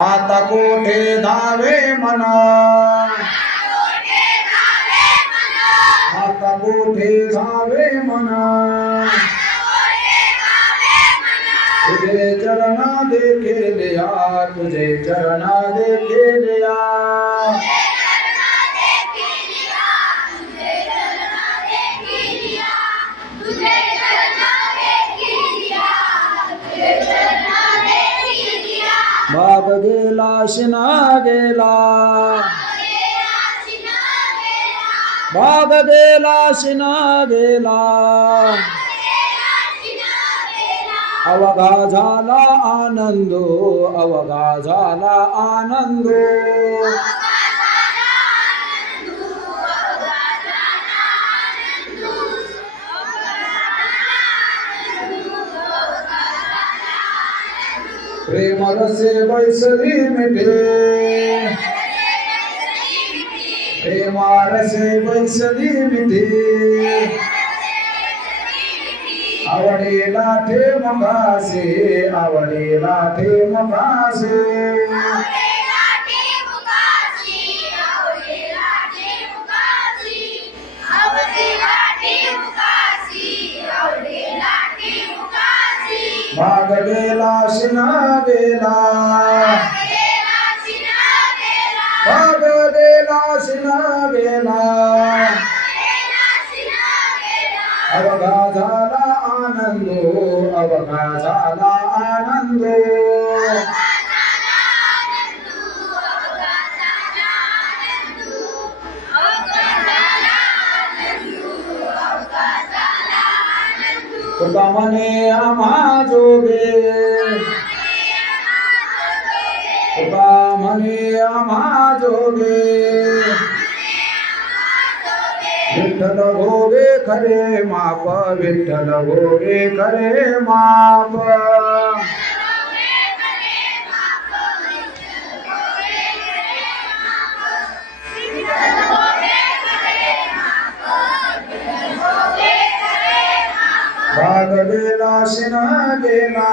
आता कोठे धावे मना, आता कोठे धावे मना, तुझे चरणा देखिलिया, तुझे चरणा देखिलिया, बाग गेला शिना गेला, बाग गेला शिना गेला, अवघा झाला आनंदो, अवघा झाला आनंदो, प्रेम रसे बैसली मिठे, प्रेम रसे बैसली मिठे, आवडीला ठेम कासे, आवडीला ठेम कासे, भाग गेला शिना गेला, भाग गेला शिना गेला, अवघा झाला आनंदो, अवघा झाला आनंदो, तुका म्हणे आम्हा जोगे, तुका म्हणे आम्हा जोगे, विठ्ठल भोगे खरे माप, विठ्ठल भोगे खरे माप, भाग गेला शिना गेला,